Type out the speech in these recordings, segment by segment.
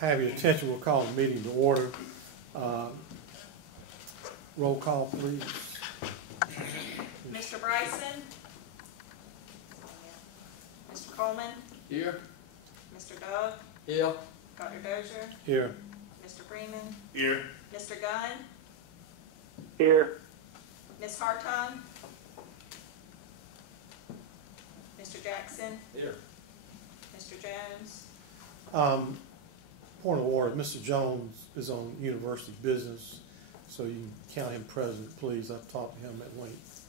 have your attention, we'll call the meeting to order. Roll call, please. Mr. Bryson? Mr. Coleman? Here. Mr. Dove? Here. Dr. Dozier? Here. Mr. Freeman? Here. Mr. Gunn? Here. Ms. Hartung? Mr. Jackson? Here. Mr. Jones? Point of order, Mr. Jones is on university business, so you can count him present, please. I've talked to him at length,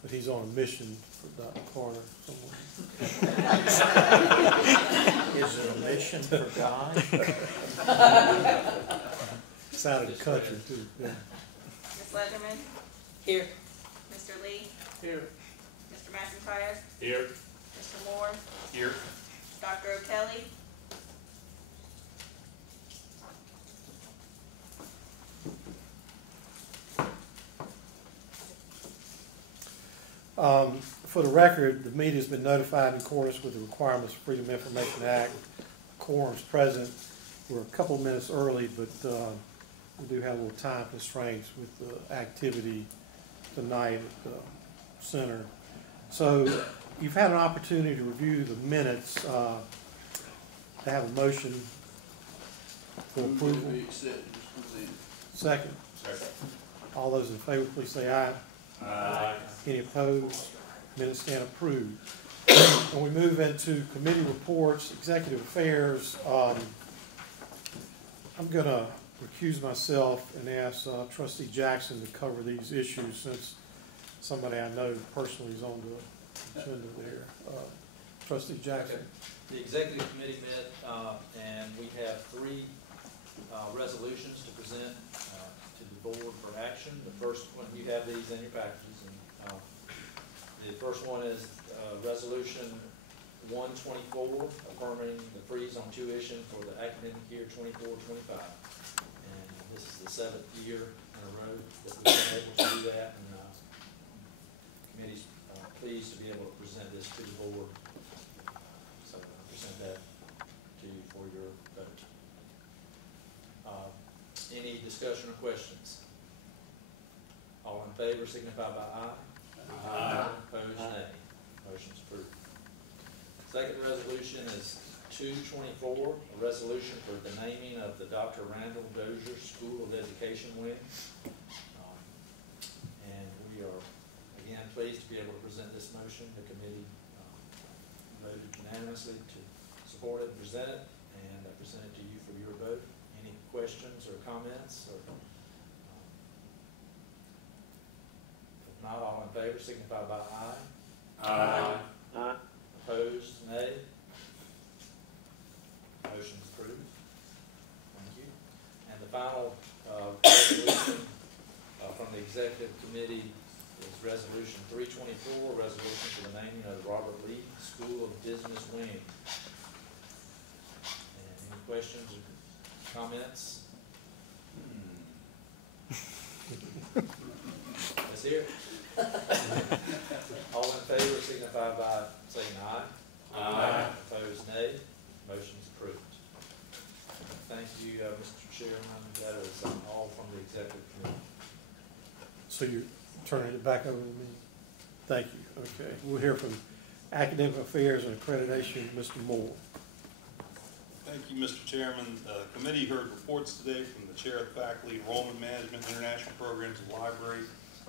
but he's on a mission for Dr. Carter somewhere. Is it a mission for God? It's out of the country, too. Yeah. Ms. Leatherman? Here. Mr. Lee? Here. Mr. McIntyre? Here. Mr. Moore? Here. Dr. O'Kelly? For the record, the meeting has been notified in accordance with the requirements of Freedom of Information Act. Quorum's present. We're a couple of minutes early, but we do have a little time constraints with the activity tonight at the center. So you've had an opportunity to review the minutes. To have a motion for approval. Second. All those in favor, please say aye. Aye. Any opposed? Minutes stand approved. And we move into committee reports, executive affairs. I'm going to recuse myself and ask Trustee Jackson to cover these issues since somebody I know personally is on the agenda there. Trustee Jackson. Okay. The executive committee met and we have three resolutions to present to the board for action. The first one, you have these in your packages. And, the first one is Resolution 124, affirming the freeze on tuition for the academic year 24-25. And this is the 7th year in a row that we've been able to do that. And the committee's pleased to be able to present this to the board. So I'll present that to you for your vote. Any discussion or questions? All in favor signify by aye. Aye. Opposed, nay. Motion's approved. Second resolution is 224, a resolution for the naming of the Dr. Randall Dozier School of Education wing. And we are, again, pleased to be able to present this motion. The committee voted unanimously to support it and present it, and I present it to you for your vote. Any questions or comments? Or, if not, all in favor signify by aye. Aye. Aye. Opposed, nay. Motion is approved. Thank you. And the final resolution from the executive committee is Resolution 324, resolution for the naming of the Robert Lee School of Business wing. And any questions or comments? Let's hear it. All in favor signify by saying aye. Aye. Opposed, nay. Motion is approved. Thank you, Mr. Chairman. That is all from the executive committee. So you're turning it back over to me? Thank you. Okay. We'll hear from Academic Affairs and Accreditation, Mr. Moore. Thank you, Mr. Chairman. The committee heard reports today from the Chair of the Faculty, Enrollment Management, International Programs, and Library,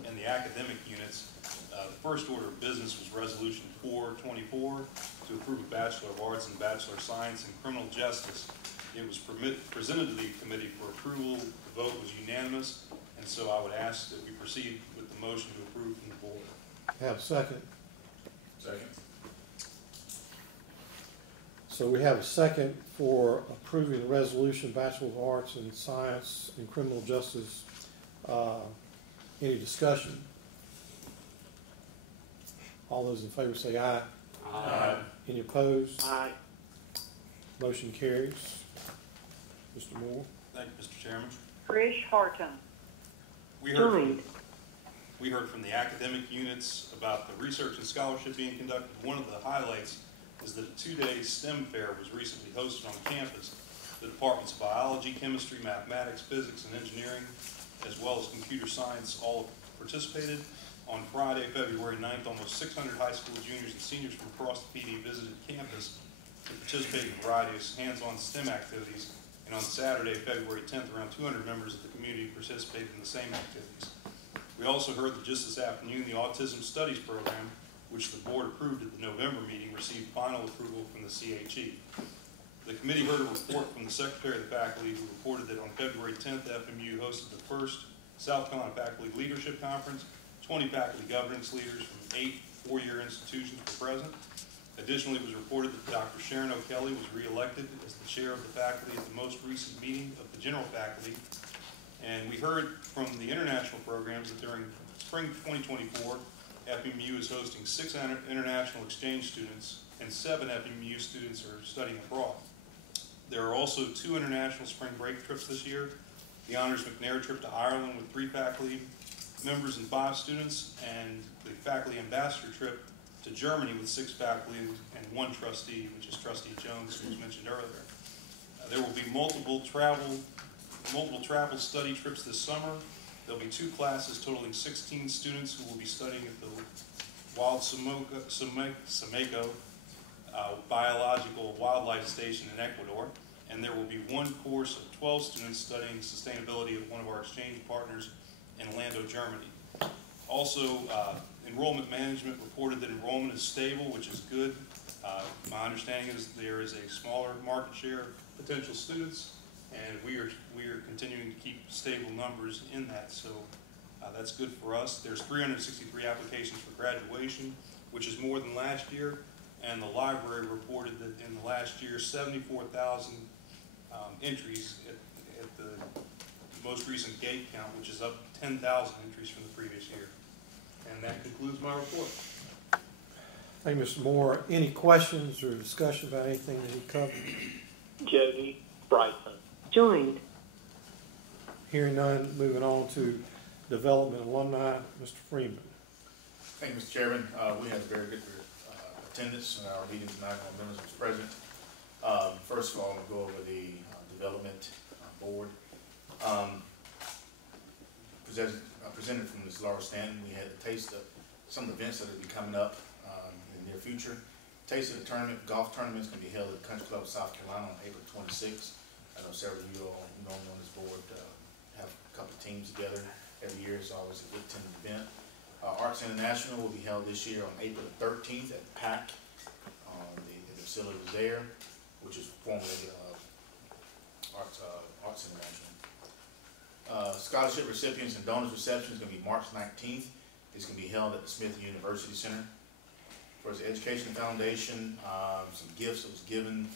and the academic units. The first order of business was Resolution 424 to approve a Bachelor of Arts and Bachelor of Science in Criminal Justice. It was presented to the committee for approval. The vote was unanimous, and so I would ask that we proceed with the motion to approve from the board. Have a second. Second. So we have a second for approving the resolution, Bachelor of Arts and Science in Criminal Justice. Any discussion? All those in favor say aye. Aye. Any opposed? Aye. Motion carries. Mr. Moore. Thank you, Mr. Chairman. Trish Hartung. We heard from the academic units about the research and scholarship being conducted. One of the highlights is that a two-day STEM fair was recently hosted on campus. The departments of biology, chemistry, mathematics, physics, and engineering, as well as computer science, all participated. On Friday, February 9th, almost 600 high school juniors and seniors from across the PD visited campus to participate in a variety of hands-on STEM activities. And on Saturday, February 10th, around 200 members of the community participated in the same activities. We also heard that just this afternoon, the Autism Studies Program, which the board approved at the November meeting, received final approval from the CHE. The committee heard a report from the Secretary of the Faculty, who reported that on February 10th, FMU hosted the first South Carolina Faculty Leadership Conference. 20 faculty governance leaders from 8 four-year institutions were present. Additionally, it was reported that Dr. Sharon O'Kelly was re-elected as the chair of the faculty at the most recent meeting of the general faculty. And we heard from the international programs that during spring 2024, FMU is hosting 6 international exchange students and 7 FMU students are studying abroad. There are also 2 international spring break trips this year. The Honors McNair trip to Ireland with 3 faculty members and 5 students, and the faculty ambassador trip to Germany with 6 faculty and 1 trustee, which is Trustee Jones, who was mentioned earlier. There will be multiple travel study trips this summer. There'll be 2 classes totaling 16 students who will be studying at the Wild Sameco Biological Wildlife Station in Ecuador, and there will be 1 course of 12 students studying sustainability at one of our exchange partners in Orlando, Germany. Also, enrollment management reported that enrollment is stable, which is good. My understanding is there is a smaller market share of potential students, and we are continuing to keep stable numbers in that, so that's good for us. There's 363 applications for graduation, which is more than last year, and the library reported that in the last year, 74,000 entries at the most recent gate count, which is up 10,000 entries from the previous year. And that concludes my report. Thank you, Mr. Moore. Any questions or discussion about anything that he covered? Jody Bryson. Joined. Hearing none, moving on to development alumni, Mr. Freeman. Thank you, Mr. Chairman. We had a very good attendance in our meeting tonight on members of the president. First of all, I'm going to go over the development board. Presented from Ms. Laura Stanton, we had a taste of some events that will be coming up in the near future. Taste of the tournament, golf tournament is going to be held at the Country Club of South Carolina on April 26th. I know several of you all normally on this board have a couple of teams together every year. It's always a good attended event. Arts International will be held this year on April 13th at PAC. The facility is there, which is formerly Arts International. Scholarship recipients and donors reception is going to be March 19th. It's going to be held at the Marion University Center. For the Education Foundation, some gifts that was given.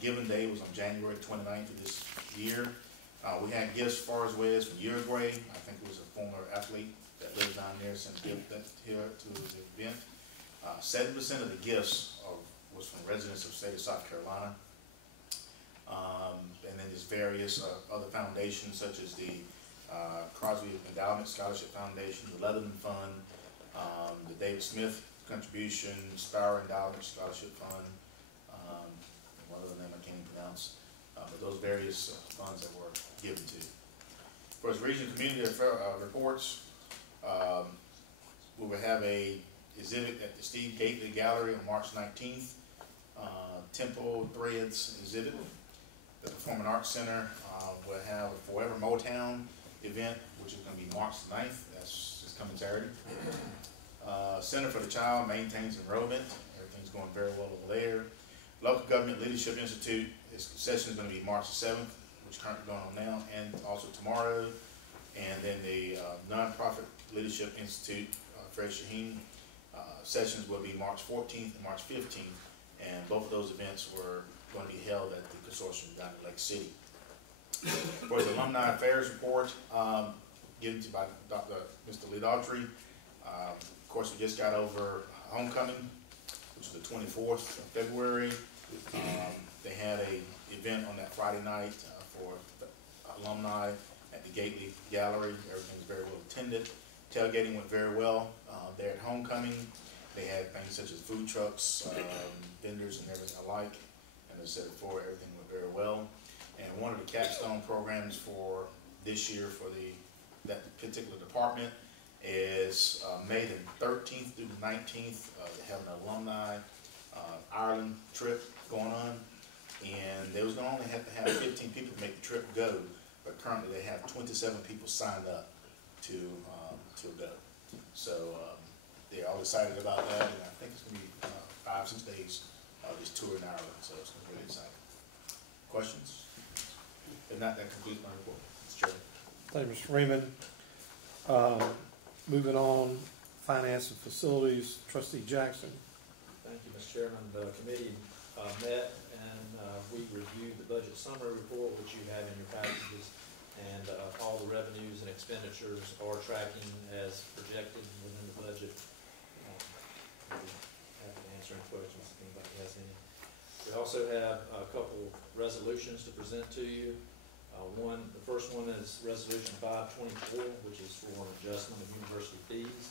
Given Day was on January 29th of this year. We had gifts far as way as from Uruguay. I think it was a former athlete that lives down there, sent a gift here to the event. 7% of the gifts was from residents of the state of South Carolina. And then there's various other foundations such as the Crosby Endowment Scholarship Foundation, the Leatherman Fund, the David Smith Contribution, Sparrow Endowment Scholarship Fund, one other name I can't even pronounce, but those various funds that were given to. For the regional community reports, we will have a exhibit at the Steve Gately Gallery on March 19th, Temple Threads exhibit. The Performing Arts Center will have a Forever Motown event, which is going to be March 9th. That's just coming Saturday. Center for the Child maintains enrollment. Everything's going very well over there. Local Government Leadership Institute, its session is going to be March 7th, which is currently going on now, and also tomorrow. And then the Nonprofit Leadership Institute, Fred Shaheen, sessions will be March 14th and March 15th. And both of those events were going to be held at the consortium down in Lake City. For the Alumni Affairs Report, given to by Mr. Lee Daughtry, of course, we just got over homecoming, which is the 24th of February. They had an event on that Friday night for the alumni at the Gately Gallery. Everything was very well attended. Tailgating went very well there at homecoming. They had things such as food trucks, vendors, and everything alike. And as I said before, everything went very well. And capstone programs for this year for that particular department is May the 13th through the 19th. They have an alumni Ireland trip going on, and they was going to only have to have 15 people to make the trip go, but currently they have 27 people signed up to go. So they're all excited about that, and I think it's going to be 5-6 days of this tour in Ireland, so it's going to be really exciting. Questions? If not, that concludes my report. Mr. Chairman. Thank you, Mr. Freeman. Moving on, Finance and Facilities, Trustee Jackson. Thank you, Mr. Chairman. The committee met and we reviewed the budget summary report, which you have in your packages, and all the revenues and expenditures are tracking as projected within the budget. We'll have to answer any questions if anybody has any. We also have a couple resolutions to present to you. The first one is Resolution 524, which is for an adjustment of university fees,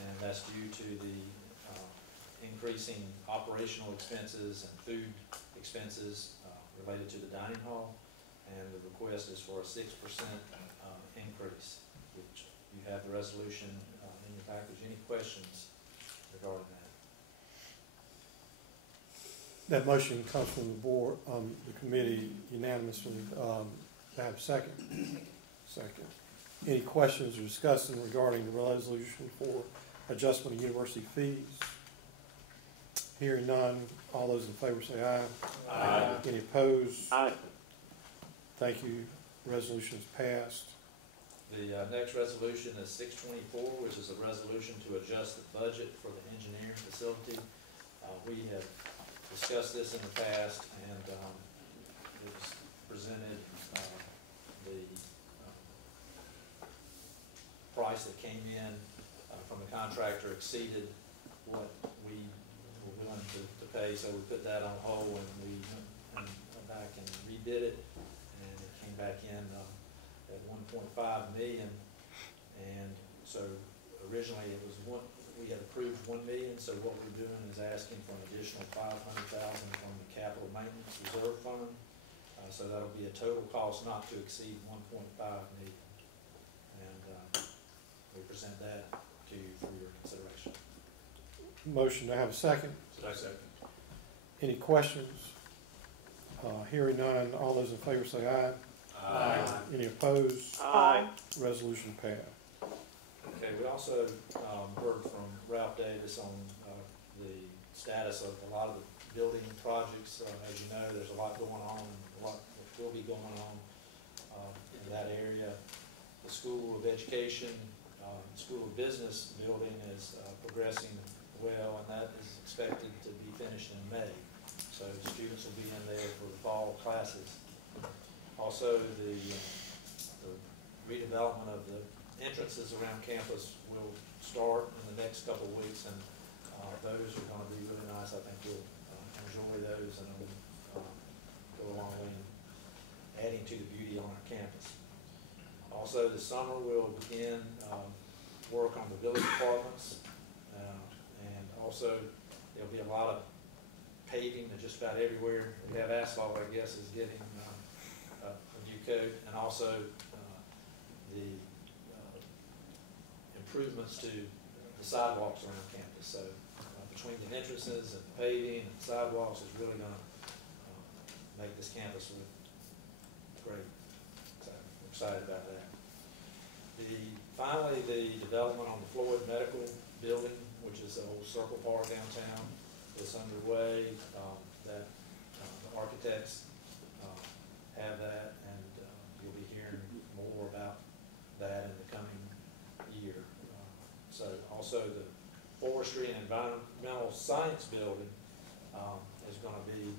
and that's due to the increasing operational expenses and food expenses related to the dining hall, and the request is for a 6% increase, which you have the resolution in your package. Any questions regarding that? That motion comes from the board, the committee unanimously. I have a second. Second. Any questions or discussion regarding the resolution for adjustment of university fees? Hearing none, all those in favor say aye. Aye. Any opposed? Aye. Thank you. Resolution is passed. The next resolution is 624, which is a resolution to adjust the budget for the engineering facility. We have discussed this in the past, and it was presented, the price that came in from the contractor exceeded what we were willing to pay, so we put that on hold, and we went back and redid it, and it came back in at 1.5 million, and so originally it was we had approved 1 million, so what we're doing is asking for an additional 500,000 from the capital maintenance reserve fund, so that'll be a total cost not to exceed 1.5 million, and we present that to you for your consideration. Motion to have a second. Second. Any questions? Hearing none, all those in favor say aye. Aye. Any opposed? Aye. Resolution passed. Okay, we also heard from Ralph Davis on the status of a lot of the building projects. As you know, there's a lot going on, and a lot that will be going on in that area. The School of Education, School of Business building is progressing well, and that is expected to be finished in May. So students will be in there for the fall classes. Also, the redevelopment of the entrances around campus will start in the next couple of weeks, and those are going to be really nice. I think you'll enjoy those, and it'll go a long way in adding to the beauty on our campus. Also, this summer we'll begin work on the village apartments, and also there'll be a lot of paving just about everywhere. We have asphalt, I guess, is getting a new coat, and also the improvements to the sidewalks around campus. So between the entrances and the paving and the sidewalks is really going to make this campus look great. So I'm excited about that. Finally, the development on the Floyd Medical Building, which is the old Circle Park downtown, is underway. The architects have that, and you'll be hearing more about that in the coming year. So also the Forestry and Environmental Science Building is going to be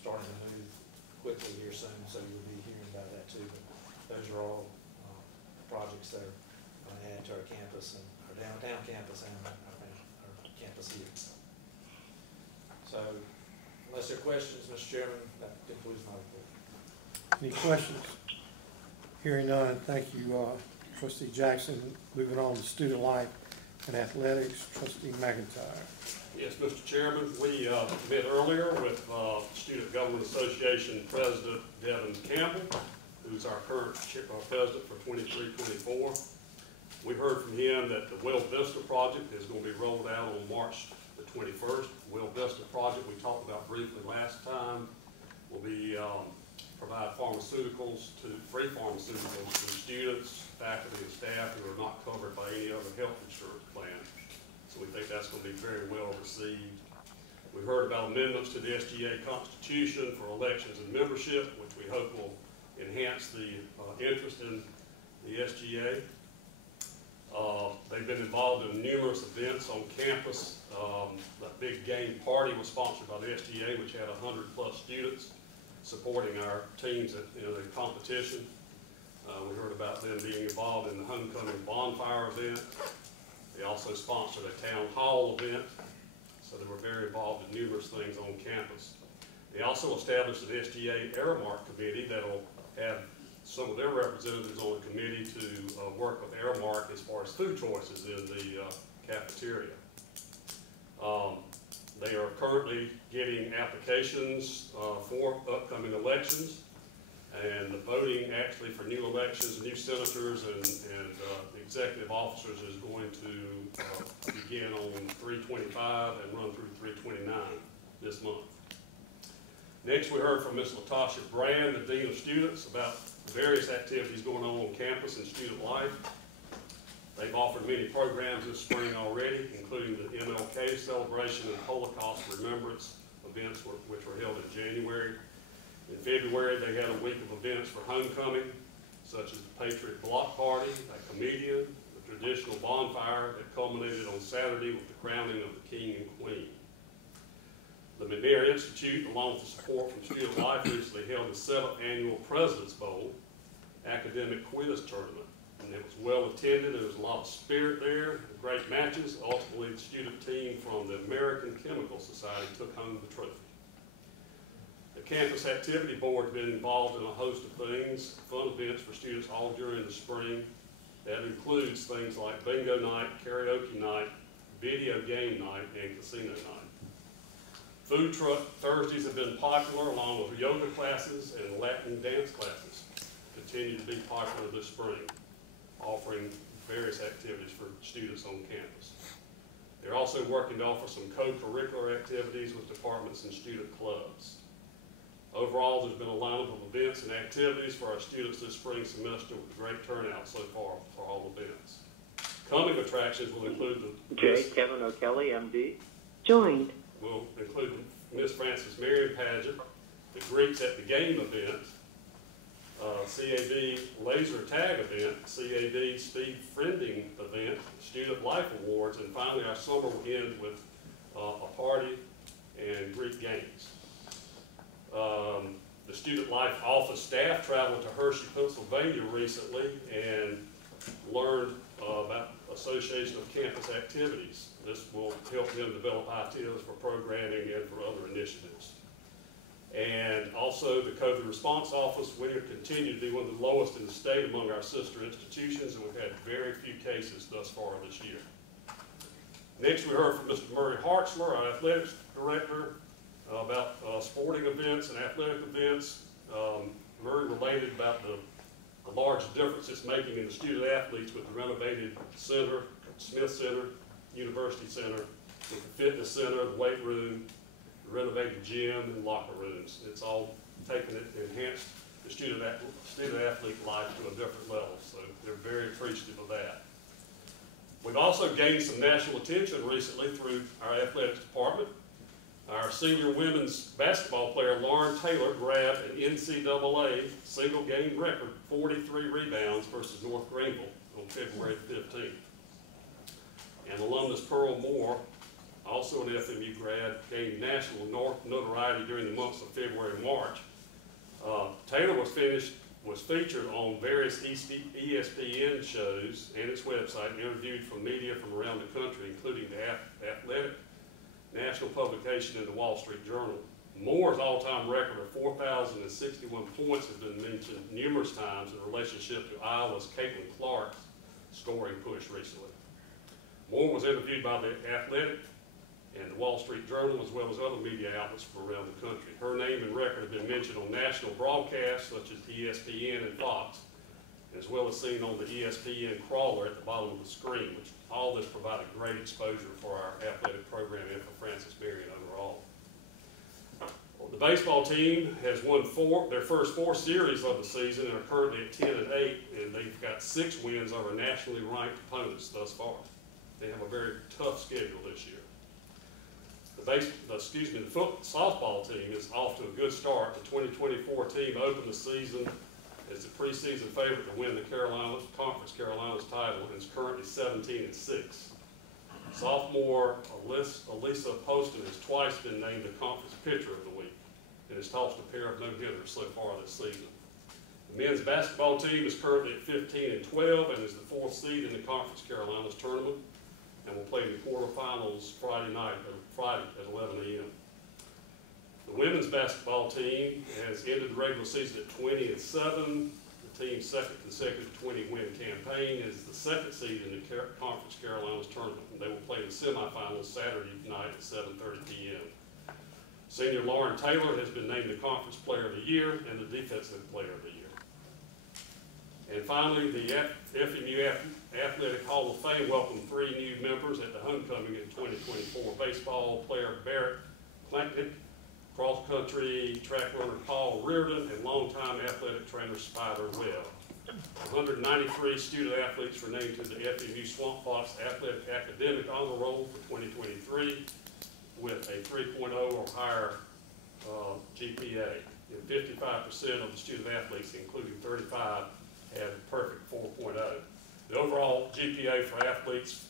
starting to move quickly here soon, so you'll be hearing about that too. But those are all projects that are going to add to our campus, and our downtown campus, and our campus here. So, unless there are questions, Mr. Chairman, that concludes my report. Any questions? Hearing none, thank you, Trustee Jackson. Moving on to student life, and Athletics, trustee McIntyre. Yes, Mr. Chairman, we met earlier with Student Government Association President Devin Campbell, who's our current president for 23-24. We heard from him that the Well Vista project is going to be rolled out on March the 21st. Well Vista project we talked about briefly last time will be provide free pharmaceuticals to students, faculty, and staff who are not covered by any other health insurance plan. So we think that's going to be very well received. We heard about amendments to the SGA Constitution for elections and membership, which we hope will enhance the interest in the SGA. They've been involved in numerous events on campus. The big game party was sponsored by the SGA, which had 100+ students supporting our teams in the competition. We heard about them being involved in the homecoming bonfire event. They also sponsored a town hall event, so they were very involved in numerous things on campus. They also established an SGA Aramark committee that will have some of their representatives on the committee to work with Aramark as far as food choices in the cafeteria. They are currently getting applications for upcoming elections, and the voting actually for new elections, new senators and executive officers is going to begin on 3/25 and run through 3/29 this month. Next, we heard from Ms. Latasha Brand, the Dean of Students, about various activities going on campus and student life. They've offered many programs this spring already, including the MLK celebration and Holocaust remembrance events, which were held in January. In February, they had a week of events for homecoming, such as the Patriot Block Party, a comedian, the traditional bonfire that culminated on Saturday with the crowning of the King and Queen. The McNair Institute, along with the support from Student Life, recently held the 7th annual President's Bowl academic quiz tournament. And it was well attended. There was a lot of spirit there, great matches. Ultimately, the student team from the American Chemical Society took home the trophy. The Campus Activity Board has been involved in a host of things, fun events for students all during the spring. That includes things like bingo night, karaoke night, video game night, and casino night. Food truck Thursdays have been popular, along with yoga classes and Latin dance classes. Continue to be popular this spring, offering various activities for students on campus. They're also working to offer some co-curricular activities with departments and student clubs. Overall, there's been a lineup of events and activities for our students this spring semester with a great turnout so far for all events. Coming attractions will include Kevin O'Kelly, MD. Joined. Will include Miss Frances Marion pageant, the Greeks at the Game event, CAB laser tag event, CAB speed friending event, student life awards, and finally our summer will end with a party and Greek games. The student life office staff traveled to Hershey, Pennsylvania recently and learned about Association of Campus Activities. This will help them develop ideas for programming and for other initiatives. And also the COVID response office, we have continued to be one of the lowest in the state among our sister institutions, and we've had very few cases thus far this year. Next, we heard from Mr. Murray Hartzler, our athletics director, about sporting events and athletic events. Murray related about the large difference it's making in the student athletes with the renovated center, Smith Center, University Center, with the fitness center, the weight room, the renovated gym, and locker rooms. It's all taken it and enhanced the student athlete life to a different level, so they're very appreciative of that. We've also gained some national attention recently through our athletics department. Our senior women's basketball player, Lauren Taylor, grabbed an NCAA single game record, 43 rebounds versus North Greenville on February 15th. And alumnus Pearl Moore, also an FMU grad, gained national notoriety during the months of February and March. Taylor was featured on various ESPN shows and its website, and interviewed from media from around the country, including the athletic national publication in the Wall Street Journal. Moore's all-time record of 4,061 points has been mentioned numerous times in relationship to Iowa's Caitlin Clark's scoring push recently. Moore was interviewed by The Athletic and the Wall Street Journal, as well as other media outlets from around the country. Her name and record have been mentioned on national broadcasts such as ESPN and Fox, as well as seen on the ESPN crawler at the bottom of the screen, which all this provided great exposure for our athletic program and for Francis Marion overall. Well, the baseball team has won their first 4 series of the season and are currently at 10-8, and they've got 6 wins over nationally ranked opponents thus far. They have a very tough schedule this year. The softball team is off to a good start. The 2024 team opened the season as the preseason favorite to win the Conference Carolinas title and is currently 17-6. Sophomore Elisa Poston has twice been named the Conference Pitcher of the Week and has tossed a pair of no-hitters so far this season. The men's basketball team is currently at 15-12 and is the 4th seed in the Conference Carolinas tournament and will play in the quarterfinals Friday at 11 a.m. The women's basketball team has ended the regular season at 20-7. The team's second consecutive 20-win campaign is the 2nd seed in the Conference Carolinas tournament, and they will play the semifinals Saturday night at 7:30 p.m. Senior Lauren Taylor has been named the Conference Player of the Year and the Defensive Player of the Year. And finally, the FMU Athletic Hall of Fame welcomed 3 new members at the homecoming in 2024. Baseball player Barrett Klanknick, cross-country track runner Paul Reardon, and longtime athletic trainer Spider Webb. 193 student athletes were named to the FMU Swamp Fox Athletic Academic Honor Roll for 2023 with a 3.0 or higher GPA. And 55% of the student athletes, including 35, had a perfect 4.0. The overall GPA for athletes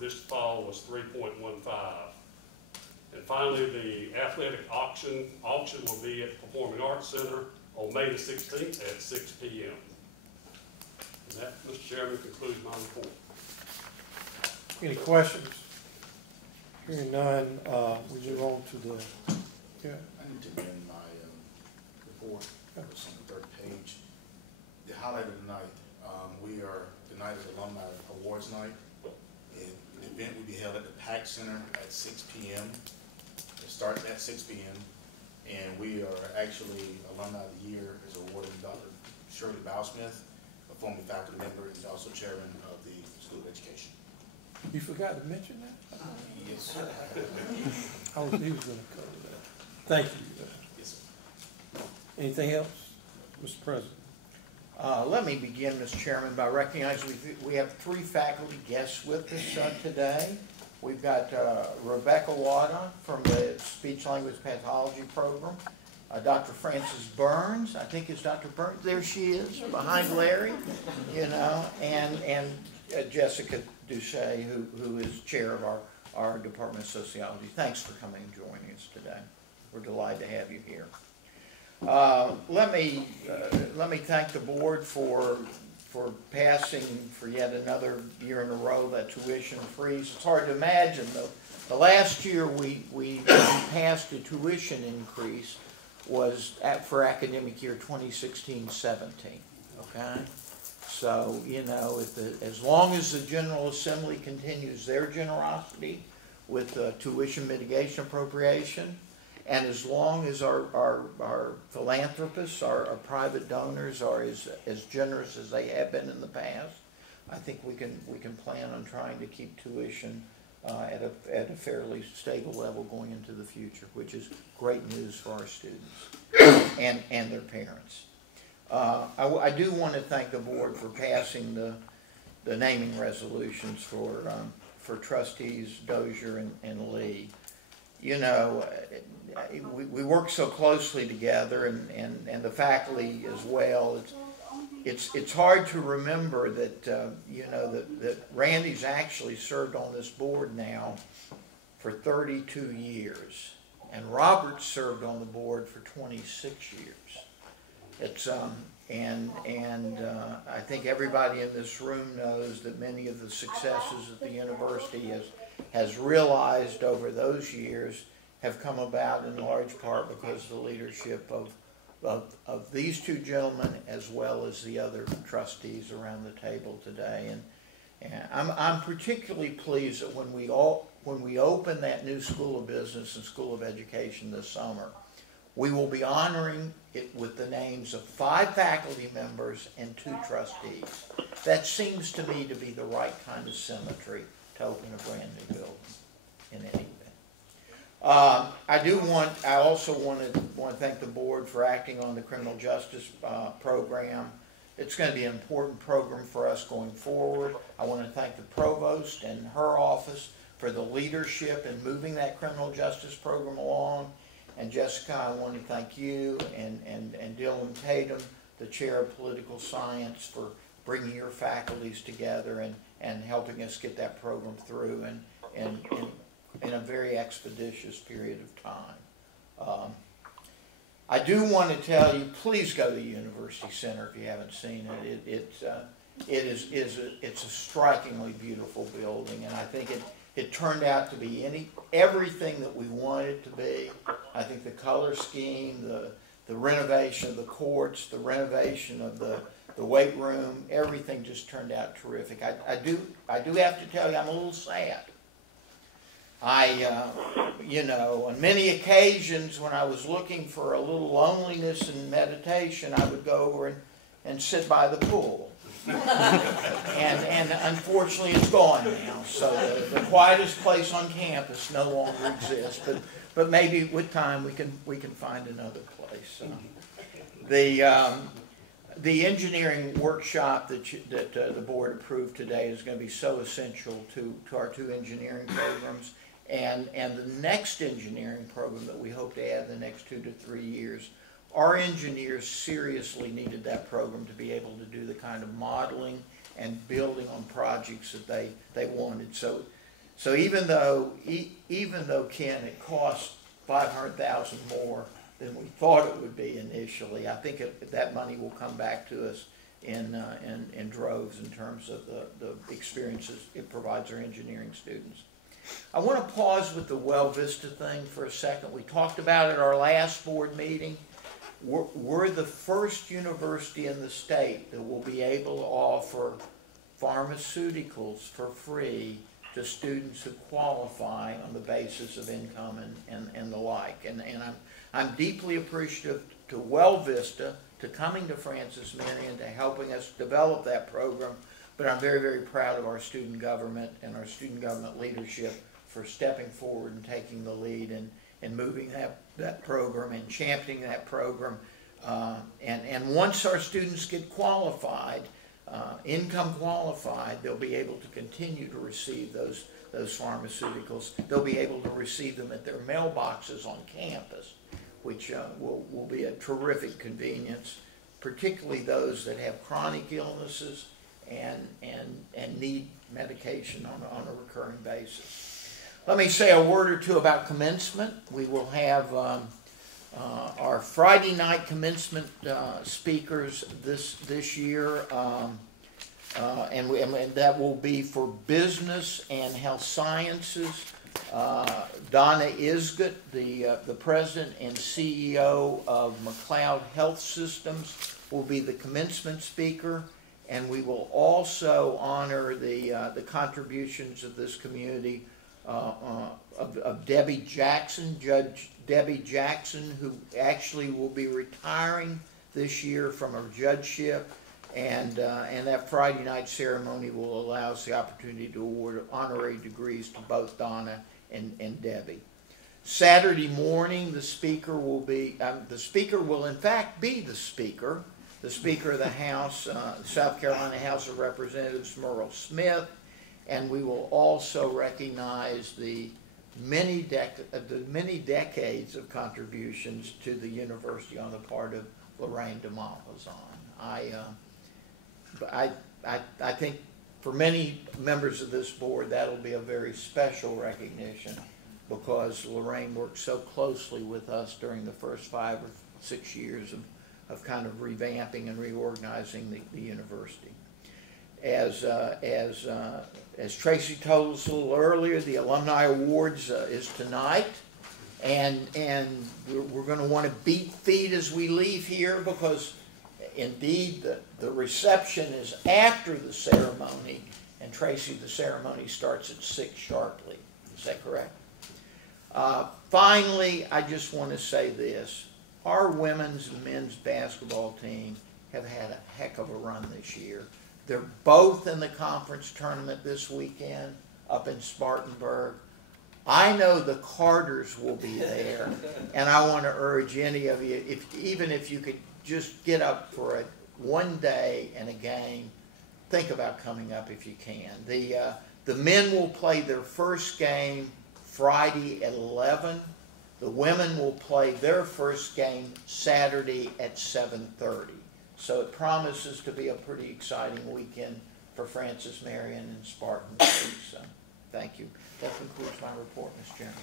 this fall was 3.15. And finally, the athletic auction will be at the Performing Arts Center on May the 16th at 6 p.m. And that, Mr. Chairman, concludes my report. Any questions? Hearing none, we move on to the, yeah. I need to amend my report. It's on the 3rd page. The highlight of the night, the night is Alumni Awards Night. The event will be held at the PAC Center at 6 p.m. It starts at 6 p.m. And we are actually, Alumni of the Year is awarding Dr. Shirley Bowsmith, a former faculty member and also chairman of the School of Education. You forgot to mention that? Yes. He was going to cover that. Thank you. Yes, sir. Anything else, Mr. President? Let me begin, Mr. Chairman, by recognizing we have 3 faculty guests with us today. We've got Rebecca Wada from the Speech Language Pathology Program, Dr. Frances Burns, I think it's Dr. Burns, there she is, behind Larry, and Jessica Duche, who is chair of our Department of Sociology. Thanks for coming and joining us today. We're delighted to have you here. Let me thank the board for passing for yet another year in a row that tuition freeze. It's hard to imagine though. The last year we passed a tuition increase was for academic year 2016-17. Okay, so as long as the General Assembly continues their generosity with tuition mitigation appropriation. And as long as our philanthropists, our private donors are as generous as they have been in the past, I think we can plan on trying to keep tuition at a fairly stable level going into the future, which is great news for our students and their parents. I do want to thank the board for passing the naming resolutions for trustees Dozier and Lee. We work so closely together, and the faculty as well. It's hard to remember that that Randy's actually served on this board now for 32 years, and Robert served on the board for 26 years. It's I think everybody in this room knows that many of the successes that the university has realized over those years have come about in large part because of the leadership of these 2 gentlemen as well as the other trustees around the table today. And I'm particularly pleased that when we open that new School of Business and School of Education this summer, we will be honoring it with the names of 5 faculty members and 2 trustees. That seems to me to be the right kind of symmetry to open a brand new building in any event. I also want to thank the board for acting on the criminal justice program. It's going to be an important program for us going forward. I want to thank the provost and her office for the leadership in moving that criminal justice program along. And Jessica, I want to thank you and Dylan Tatum, the chair of political science, for bringing your faculties together and helping us get that program through in a very expeditious period of time. I do want to tell you, please go to the University Center if you haven't seen it. It's a strikingly beautiful building, and I think it turned out to be everything that we wanted it to be. I think the color scheme, the renovation of the courts, the renovation of the weight room, everything just turned out terrific. I do have to tell you, I'm a little sad. On many occasions when I was looking for a little loneliness and meditation, I would go over and sit by the pool. and unfortunately it's gone now. So the quietest place on campus no longer exists. But maybe with time we can find another place. The engineering workshop that the board approved today is going to be so essential to our 2 engineering programs. And the next engineering program that we hope to add the next 2 to 3 years, our engineers seriously needed that program to be able to do the kind of modeling and building on projects that they wanted. So even though Ken, it cost $500,000 more than we thought it would be initially, I think that money will come back to us in droves in terms of the experiences it provides our engineering students. I want to pause with the Well Vista thing for a second. We talked about it at our last board meeting. We're the first university in the state that will be able to offer pharmaceuticals for free to students who qualify on the basis of income and the like. And I'm deeply appreciative to Well Vista, to coming to Francis Marion, to helping us develop that program. But I'm very, very proud of our student government and our student government leadership for stepping forward and taking the lead and moving that program and championing that program. And once our students get qualified, income qualified, they'll be able to continue to receive those pharmaceuticals. They'll be able to receive them at their mailboxes on campus, which will be a terrific convenience, particularly those that have chronic illnesses and need medication on a recurring basis. Let me say a word or two about commencement. We will have our Friday night commencement speakers this year, and that will be for business and health sciences. Donna Isgut, the president and CEO of McLeod Health Systems, will be the commencement speaker. And we will also honor the contributions of this community of Debbie Jackson, Judge Debbie Jackson, who actually will be retiring this year from her judgeship. And that Friday night ceremony will allow us the opportunity to award honorary degrees to both Donna and Debbie. Saturday morning, the speaker will in fact be the Speaker of the House, South Carolina House of Representatives, Merle Smith, and we will also recognize the many decades of contributions to the university on the part of Lorraine DeMalpazan. I think for many members of this board, that'll be a very special recognition because Lorraine worked so closely with us during the first 5 or 6 years of kind of revamping and reorganizing the university. As Tracy told us a little earlier, the Alumni Awards is tonight, and we're going to want to beat feet as we leave here because indeed the reception is after the ceremony, And Tracy, the ceremony starts at 6 sharply. Is that correct? Finally, I just want to say this. Our women's and men's basketball team have had a heck of a run this year. They're both in the conference tournament this weekend up in Spartanburg. I know the Carters will be there, and I want to urge any of you, even if you could just get up for one day and a game, think about coming up if you can. The men will play their first game Friday at 11. The women will play their first game Saturday at 7:30. So it promises to be a pretty exciting weekend for Francis, Marion, and Spartanburg. So thank you. That concludes my report, Mr. Chairman.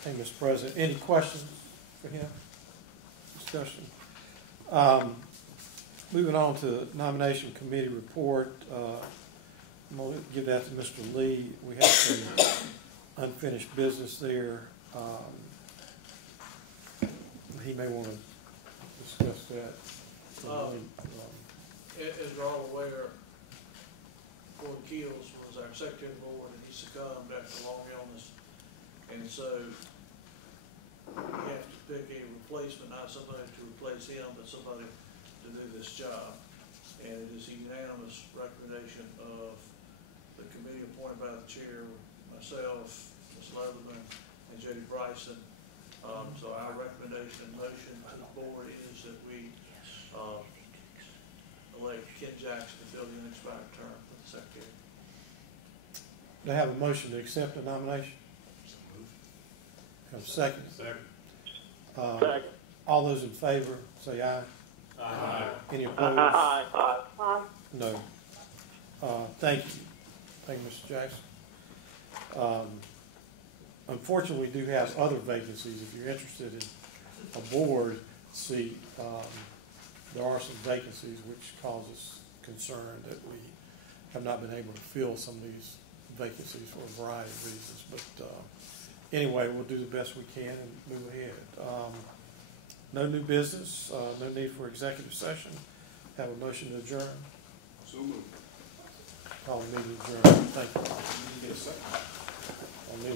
Thank you, Mr. President. Any questions for him? Discussion? Moving on to nomination committee report. I'm going to give that to Mr. Lee. We have some unfinished business there. He may want to discuss that. As we're all aware, Gordon Keels was our secretary of the board, and he succumbed after a long illness. And so we have to pick a replacement, not somebody to replace him, but somebody to do this job. And it is a unanimous recommendation of the committee appointed by the chair, myself, Ms. Leatherman, and Jody Bryson. So our recommendation and motion to the board is that we elect Ken Jackson to fill the unexpired term for the secretary. Do I have a motion to accept the nomination? Have a second? Second. All those in favor, say aye. Aye. Any opposed? Aye. No. Thank you. Thank you, Mr. Jackson. Unfortunately, we do have other vacancies. If you're interested in a board seat, there are some vacancies which causes concern that we have not been able to fill some of these vacancies for a variety of reasons. But anyway, we'll do the best we can and move ahead. No new business, no need for executive session. Have a motion to adjourn. So moved. Call the meeting adjourned. Thank you. Yes, sir. I'll need